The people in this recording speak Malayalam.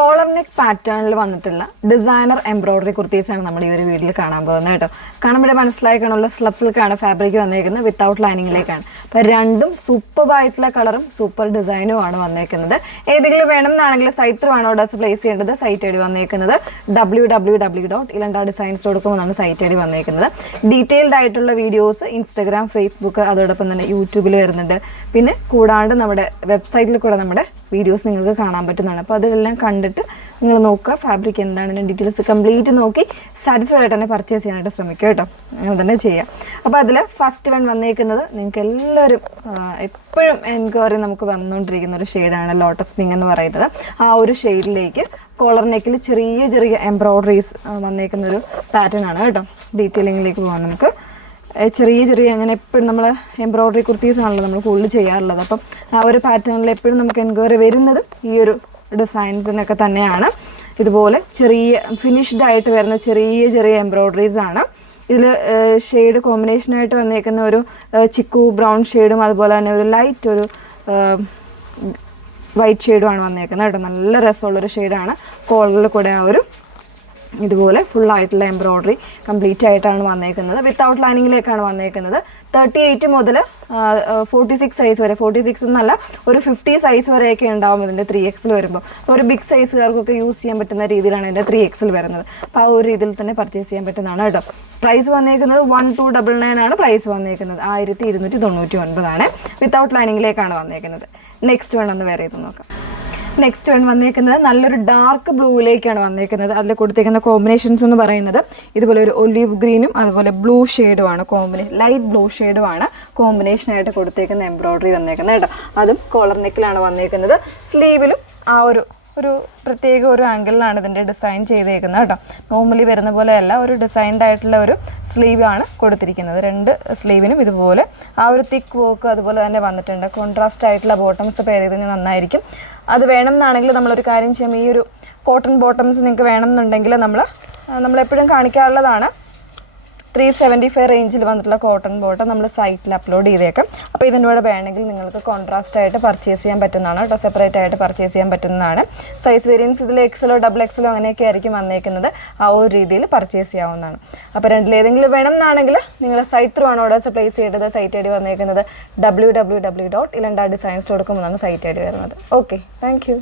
കോളർ നെക്ക് പാറ്റേണിൽ വന്നിട്ടുള്ള ഡിസൈനർ എംബ്രോയിഡറി കുർത്തീസാണ് നമ്മൾ ഈ ഒരു വീഡിയോയിൽ കാണാൻ പോകുന്നത് കേട്ടോ. കാണുമ്പോഴേ മനസ്സിലാക്കാനുള്ള സ്ലബ് സിൽക്കാണ് ഫാബ്രിക് വന്നേക്കുന്നത്, വിത്തൗട്ട് ലൈനിങ്ങിലേക്കാണ്. അപ്പോൾ രണ്ടും സൂപ്പറായിട്ടുള്ള കളറും സൂപ്പർ ഡിസൈനുമാണ് വന്നേക്കുന്നത്. ഏതെങ്കിലും വേണമെന്നാണെങ്കിൽ സൈറ്റ് ത്രൂ ആണ് ഓർഡേഴ്സ് പ്ലേസ് ചെയ്യേണ്ടത്. സൈറ്റ് ഐ ഡി വന്നേക്കുന്നത് www.ilandadesigns.com എന്നാണ് സൈറ്റ് ഐ ഡി വന്നേക്കുന്നത്. ഡീറ്റെയിൽഡ് ആയിട്ടുള്ള വീഡിയോസ് ഇൻസ്റ്റാഗ്രാം, ഫേസ്ബുക്ക്, അതോടൊപ്പം തന്നെ യൂട്യൂബിൽ വരുന്നുണ്ട്. പിന്നെ കൂടാണ്ട് നമ്മുടെ വെബ്സൈറ്റിൽ കൂടെ നമ്മുടെ വീഡിയോസ് നിങ്ങൾക്ക് കാണാൻ പറ്റുന്നതാണ്. അപ്പോൾ അതെല്ലാം കണ്ടിട്ട് നിങ്ങൾ നോക്കുക, ഫാബ്രിക് എന്താണെന്ന് ഡീറ്റെയിൽസ് കംപ്ലീറ്റ് നോക്കി സാറ്റിസ്ഫൈഡ് ആയിട്ട് തന്നെ പർച്ചേസ് ചെയ്യാനായിട്ട് ശ്രമിക്കുക കേട്ടോ. അങ്ങനെ തന്നെ ചെയ്യാം. അപ്പോൾ അതിൽ ഫസ്റ്റ് വൺ വന്നേക്കുന്നത് നിങ്ങൾക്ക് എല്ലാവരും എപ്പോഴും എൻക്വയറി നമുക്ക് വന്നുകൊണ്ടിരിക്കുന്ന ഒരു ഷെയ്ഡാണ് ലോട്ടസ് പിങ്ക് എന്ന് പറയുന്നത്. ആ ഒരു ഷെയ്ഡിലേക്ക് കോളർ നെക്കിൽ ചെറിയ ചെറിയ എംബ്രോയിഡറീസ് വന്നേക്കുന്നൊരു പാറ്റേൺ ആണ് കേട്ടോ. ഡീറ്റെയിലിങ്ങിലേക്ക് പോകാം നമുക്ക്. ചെറിയ ചെറിയ അങ്ങനെ എപ്പോഴും നമ്മൾ എംബ്രോയിഡറി കുർത്തീസാണല്ലോ നമ്മൾ കൂടുതൽ ചെയ്യാറുള്ളത്. അപ്പം ആ ഒരു പാറ്റേണിൽ എപ്പോഴും നമുക്ക് എൻക്വയറി വരുന്നതും ഈ ഒരു ഡിസൈൻസിനൊക്കെ തന്നെയാണ്. ഇതുപോലെ ചെറിയ ഫിനിഷ്ഡ് ആയിട്ട് വരുന്ന ചെറിയ ചെറിയ എംബ്രോയിഡറീസ് ആണ്. ഇതിൽ ഷെയ്ഡ് കോമ്പിനേഷനായിട്ട് വന്നേക്കുന്ന ഒരു ചിക്കു ബ്രൗൺ ഷെയ്ഡും അതുപോലെ തന്നെ ഒരു ലൈറ്റ് ഒരു വൈറ്റ് ഷെയ്ഡുമാണ് വന്നേക്കുന്നത് കേട്ടോ. നല്ല രസമുള്ളൊരു ഷെയ്ഡാണ്. കോളറിൽ കൂടെ ആ ഒരു ഇതുപോലെ ഫുള്ളായിട്ടുള്ള എംബ്രോയിഡറി കംപ്ലീറ്റ് ആയിട്ടാണ് വന്നേക്കുന്നത്. വിത്തൗട്ട് ലൈനിങ്ങിലേക്കാണ് വന്നേക്കുന്നത്. 38 മുതൽ 46 സൈസ് വരെ, 46 എന്നല്ല ഒരു 50 സൈസ് വരെയൊക്കെ ഉണ്ടാവും ഇതിൻ്റെ 3XL വരുമ്പോൾ. അപ്പോൾ ഒരു ബിഗ് സൈസുകാർക്കൊക്കെ യൂസ് ചെയ്യാൻ പറ്റുന്ന രീതിയിലാണ് ഇതിൻ്റെ 3XL വരുന്നത്. അപ്പോൾ ആ ഒരു രീതിയിൽ തന്നെ പർച്ചേസ് ചെയ്യാൻ പറ്റുന്നതാണ് കേട്ടോ. പ്രൈസ് വന്നേക്കുന്നത് 1299 ആണ് പ്രൈസ് വന്നേക്കുന്നത്. 1299 ആണ്. വിത്തൗട്ട് ലൈനിങ്ങിലേക്കാണ് വന്നേക്കുന്നത്. നെക്സ്റ്റ് വേണമെന്ന് വേറെ ഇത് നോക്കാം. നെക്സ്റ്റ് വൺ വന്നേക്കുന്നത് നല്ലൊരു ഡാർക്ക് ബ്ലൂയിലേക്കാണ് വന്നേക്കുന്നത്. അതിൽ കൊടുത്തേക്കുന്ന കോമ്പിനേഷൻസ് എന്ന് പറയുന്നത് ഇതുപോലെ ഒരു ഒലീവ് ഗ്രീനും അതുപോലെ ബ്ലൂ ഷെയ്ഡുമാണ് ലൈറ്റ് ബ്ലൂ ഷെയ്ഡുമാണ് കോമ്പിനേഷനായിട്ട് കൊടുത്തേക്കുന്ന എംബ്രോയിഡറി വന്നേക്കുന്നത് കേട്ടോ. അതും കോളർ നെക്കിലാണ് വന്നേക്കുന്നത്. സ്ലീവിലും ആ ഒരു പ്രത്യേക ഒരു ആംഗിളിലാണ് ഇതിൻ്റെ ഡിസൈൻ ചെയ്തേക്കുന്നത് കേട്ടോ. നോർമലി വരുന്ന പോലെയല്ല, ഒരു ഡിസൈൻഡ് ആയിട്ടുള്ള ഒരു സ്ലീവാണ് കൊടുത്തിരിക്കുന്നത്. രണ്ട് സ്ലീവിനും ഇതുപോലെ ആ ഒരു തിക്ക് വർക്ക് അതുപോലെ തന്നെ വന്നിട്ടുണ്ട്. കോൺട്രാസ്റ്റ് ആയിട്ടുള്ള ബോട്ടംസ് പെയർ ചെയ്ത് നന്നായിരിക്കും. അത് വേണമെന്നാണെങ്കിൽ നമ്മളൊരു കാര്യം ചെയ്യാം, ഈ ഒരു കോട്ടൺ ബോട്ടംസ് നിങ്ങൾക്ക് വേണമെന്നുണ്ടെങ്കിൽ നമ്മളെപ്പോഴും കാണിക്കാറുള്ളതാണ് 375 റേഞ്ചിൽ വന്നിട്ടുള്ള കോട്ടൺ ബോട്ടം നമ്മൾ സൈറ്റിൽ അപ്ലോഡ് ചെയ്തേക്കാം. അപ്പോൾ ഇതിൻ്റെ കൂടെ വേണമെങ്കിൽ നിങ്ങൾക്ക് കോൺട്രാസ്റ്റ് ആയിട്ട് പർച്ചേസ് ചെയ്യാൻ പറ്റുന്നതാണ് കേട്ടോ. സെപ്പറേറ്റ് ആയിട്ട് പർച്ചേസ് ചെയ്യാൻ പറ്റുന്നതാണ്. സൈസ് വേരിയൻസ് ഇതിൽ XL ഡബിൾ XL അങ്ങനെയൊക്കെ ആയിരിക്കും വന്നേക്കുന്നത്. ആ ഒരു രീതിയിൽ പർച്ചേസ് ചെയ്യാവുന്നതാണ്. അപ്പോൾ രണ്ടിലേതെങ്കിലും വേണമെന്നാണെങ്കിൽ നിങ്ങൾ സൈറ്റ് ത്രൂ ആണ് ഓർഡേഴ്സ് പ്ലേസ് ചെയ്യേണ്ടത്. സൈറ്റ് ഐ ഡി വന്നേക്കുന്നത് www.ilandadesigns.com എന്നാണ് സൈറ്റ് ഐ ഡി വരുന്നത്. Okay, thank you.